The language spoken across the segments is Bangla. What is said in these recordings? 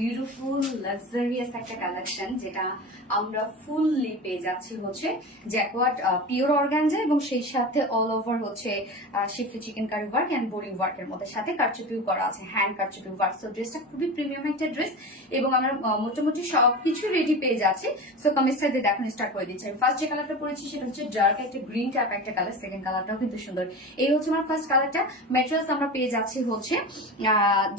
বিউটিফুল লাক্সারিয়াস একটা কালেকশন যেটা আমরা ফুললি পেয়ে যাচ্ছি হচ্ছে জ্যাকওয়ার্ড পিওর অর্গানজা এবং সেই সাথে অল ওভার হচ্ছে schiffli chikankari work and boring ওয়ার্কের মধ্যে সাথে কারচুপিও করা আছে হ্যান্ড কারচুপি ওয়ার্ক সো ড্রেসটা খুবই প্রিমিয়াম একটা ড্রেস এবং আমরা মোটামুটি সবকিছু রেডি পেয়ে যাচ্ছি। সো কামিজটা দিয়ে দেখানো স্টার্ট করে দিচ্ছি। ফার্স্ট যে কালারটা পরেছি সেটা হচ্ছে ডার্ক একটা গ্রিন টাইপ একটা কালার সেকেন্ড কালারটাও কিন্তু সুন্দর। এই হচ্ছে আমার ফার্স্ট কালারটা ম্যাটেরিয়ালস আমরা পেয়ে যাচ্ছি হচ্ছে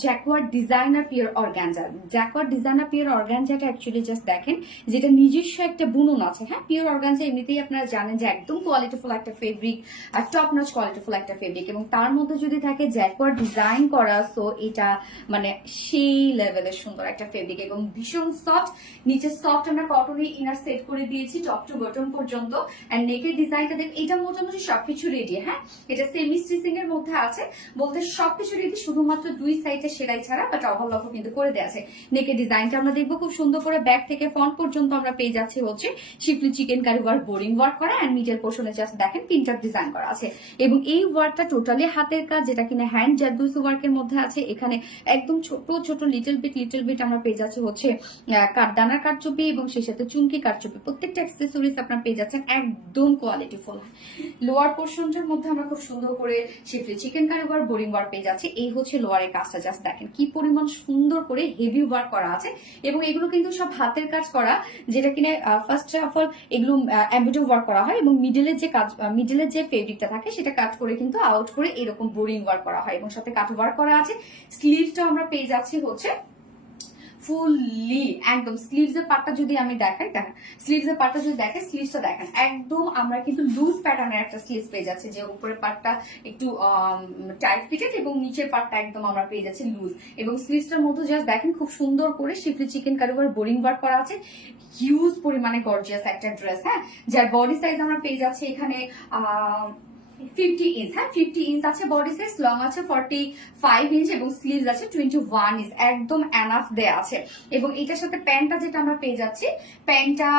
jacquard designer pure organza jacquard designer pure অর্গানজাটা actually just দেখেন, যেটা নিজস্ব একটা বুনন আছে হ্যাঁ? পিওর অর্গানজা এমনিতেই আপনারা জানেন যে একদম কোয়ালিটিফুল একটা ফেব্রিক আর টপ নচ কোয়ালিটিফুল একটা ফেব্রিক এবং তার মধ্যে যদি থাকে জ্যাকওয়ার্ড ডিজাইন করা সো এটা মানে সেই লেভেলের সুন্দর একটা ফেব্রিক এবং ভীষণ সফট নিচে সফট আমরা কটনের ইনার সেট করে দিয়েছি টপ টু বটম পর্যন্ত এন্ড নেকের ডিজাইনটা দেখ এটা মোটামুটি সবকিছু রেডি হ্যাঁ? এটা সেমি স্টিচিং এর মধ্যে আছে, বলতে সবকিছু রেডি শুধুমাত্র দুই সাইডে সেলাই ছাড়া বাট ওভারলকও কিন্তু করে দেওয়া আছে। নেকের ডিজাইনটা আমরা দেখব। খুব সুন্দর করে ব্যাক থেকে ফ্রন্ট পর্যন্ত আমরা পেয়ে যাচ্ছি হচ্ছে Schiffli chikankari work boring work করা এন্ড মিডল পোর্শনে জাস্ট দেখেন পিন্টার ডিজাইন করা আছে। এবং এই ওয়ার্কটা টোটালি হাতের কাজ, যেটা কিনা হ্যান্ড জাদুস ওয়ার্কের মধ্যে আছে। এখানে একদম ছোট ছোট লিটল বিট লিটল বিট আমরা পেয়ে যাচ্ছি হচ্ছে কাঠদানার কাঠচুপি এবং সেই সাথে চুমকি কাঠচুপি প্রত্যেকটা অ্যাক্সেসরিজ আপনারা পেয়ে যাচ্ছেন একদম কোয়ালিটি ফুল লোয়ার পোর্শনটার মধ্যে আমরা খুব সুন্দর করে schiffli chikankari work boring work পেয়ে যাচ্ছি। এই হচ্ছে লোয়ারের কাজটা। জাস্ট দেখেন কি পরিমাণ সুন্দর করে হেভি ওয়ার্ক করা আছে এবং এগুলো কিন্তু সব হাতের কাজ করা, যেটা কিনে ফার্স্ট অফ অল এগুলো অ্যাম্বিটো ওয়ার্ক করা হয় এবং মিডলের যে কাজ মিডলের যে ফেব্রিকটা থাকে সেটা কাট করে কিন্তু আউট করে এরকম বোরিং ওয়ার্ক করা হয় এবং সাথে কাট ওয়ার্ক করা আছে। স্লিভটা আমরা পেয়ে যাচ্ছি হচ্ছে ফুললি, একদম স্লিভস এর যদি আমি দেখাই, দেখেন স্লিভস এর যদি দেখেন স্লিভসটা দেখেন, একদম আমরা কিন্তু লুজ প্যাটার্নের একটা স্লিভস পেয়ে যাচ্ছি, যে উপরের পার্টটা একটু টাইট ফিটেড এবং নিচের পার্টটা একদম আমরা পেয়ে যাচ্ছি লুজ এবং স্লিভসটার মধ্যে জাস্ট দেখেন খুব সুন্দর করে schiffli chikankari boring work করা আছে। হিউজ পরিমাণে গর্জিয়াস একটা ড্রেস হ্যাঁ? যার বডি সাইজ আমরা পেয়ে যাচ্ছি এখানে, আহ ফিফটি ইঞ্চ হ্যাঁ? ফিফটি ইঞ্চ আছে বডি সাইজ লং আছে ফর্টি ফাইভ ইঞ্চ এবং স্লিভস আছে টোয়েন্টি ওয়ান ইঞ্চ একদম অ্যানাফ দেয়া আছে। এবং এটার সাথে প্যান্টটা যেটা আমরা পেয়ে যাচ্ছি প্যান্টটা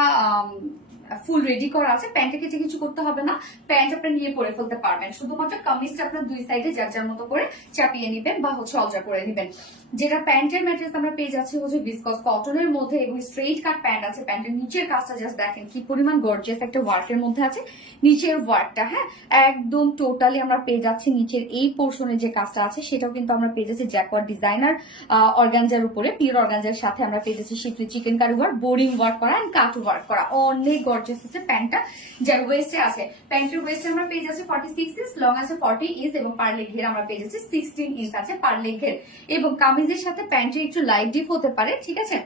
ফুল রেডি করা আছে। প্যান্টে কেটে কিছু করতে হবে না। প্যান্ট আপনার নিয়ে পরে ফেলতে পারবেন। শুধুমাত্র কামিজটা আপনার দুই সাইডে যার যার মতো করে চাপিয়ে নেবেন বা হচ্ছে অলজা করে নেবেন। যেটা প্যান্টের ম্যাটেরিয়াল আমরা পেয়ে যাচ্ছি হচ্ছে বিসকস কটনের মধ্যে এবং স্ট্রেইট কাট প্যান্ট আছে। প্যান্টের নিচের কাজটা জাস্ট দেখেন কি পরিমাণ গর্জিয়াস একটা ওয়ার্কের মধ্যে আছে। নিচের ওয়ার্কটা হ্যাঁ? একদম টোটালি আমরা পেয়ে যাচ্ছি নিচের এই পোর্শনে যে কাজটা আছে, সেটাও কিন্তু আমরা পেয়ে যাচ্ছি জ্যাকওয়ার ডিজাইনার অর্গানজার উপরে। পিওর অর্গানজার সাথে আমরা পেয়ে যাচ্ছি schiffli chikankari work boring work করা এন্ড কাট ওয়ার্ক করা। অনেক গর্জিয়াস আছে প্যান্টটা যার ওয়েস্টে আছে। প্যান্টের ওয়েস্টে আমরা পেয়ে যাচ্ছি ফর্টি সিক্স ইঞ্চ লং আছে ফর্টি ইঞ্চ এবং পার লেগ ঘের আমরা পেয়ে যাচ্ছি সিক্সটিন ইঞ্চ আছে পার লেগ ঘের এবং কামিজের সাথে প্যান্টের একটু লাইট ডিপ হতে পারে ঠিক আছে?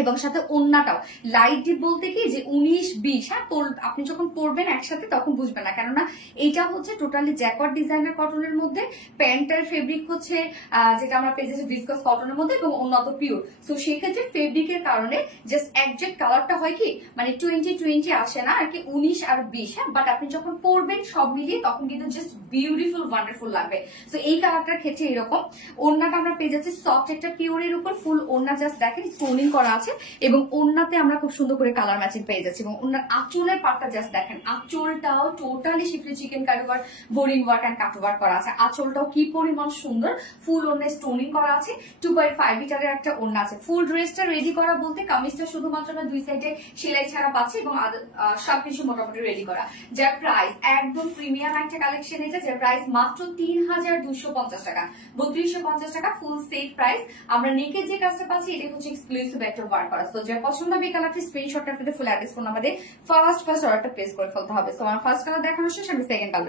এবং সাথে ওন্নাটাও লাইট ডিপ বলতে কি যে উনিশ, বিশ হ্যাঁ আপনি যখন পরবেন একসাথে তখন বুঝবেন না। কেননা এইটা হচ্ছে টোটালি জ্যাকওয়ার্ড ডিজাইনার কটনের মধ্যে প্যান্টের ফেব্রিক হচ্ছে যেটা আমরা পেয়ে যাচ্ছি ভিসকস কটনের মধ্যে এবং উন্নত পিওর সো সেক্ষেত্রে ফেব্রিকের কারণে জাস্ট একজ্যাক্ট কালারটা হয় কি মানে টোয়েন্টি টোয়েন্টি আসে না, আর কি উনিশ আর বিশ হ্যাঁ বাট আপনি যখন পরবেন সব মিলিয়ে তখন কিন্তু জাস্ট বিউটিফুল ওয়ান্ডারফুল লাগবে। সো এই কালারটার ক্ষেত্রে এরকম। ওড়নাটা আমরা পেয়ে যাচ্ছি সফট একটা পিওরের উপর ফুল ওড়না জাস্ট দেখেন স্টোনিং করা আছে এবং ওড়নাতে আমরা খুব সুন্দর করে কালার ম্যাচিং পেয়ে যাচ্ছি এবং ওনার আঁচলের পাটটা জাস্ট দেখেন, আঁচলটাও টোটালি শিফলি চিকেন কারোবার বোরিং ওয়ার্ক অ্যান্ড কাট করা আছে। আঁচলটাও কি পরিমাণ সুন্দর ফুল ওড়নে স্টোনিং করা আছে টু পয়েন্ট ফাইভ মিটারের একটা ওড়না আছে। ফুল ড্রেসটা রেডি করা বলতে কামিজটা শুধুমাত্র আমরা দুই সাইডে সেলাই ছাড়া পাচ্ছি এবং সবকিছু মোটামুটি রেডি করা। যার প্রাইস একদম প্রিমিয়াম একটা কালেকশন এটা, যার প্রাইস মাত্র তিন হাজার দুশো পঞ্চাশ টাকা। বত্রিশশো পঞ্চাশ টাকা ফুল সেট প্রাইস আমরা নেকে যে কাজটা পাচ্ছি এটা হচ্ছে এক্সক্লুসিভ একটা ওয়ার্ক করা। সো যে পছন্দ হবে কালারটি স্ক্রিনশটটা ফুল অ্যাড্রেস ফোন আমাদের ফার্স্ট ফার্স্ট অর্ডারটা প্লেস করে ফেলতে হবে। সো আমার ফার্স্ট কালার দেখানো শেষ, আমি সেকেন্ড কালার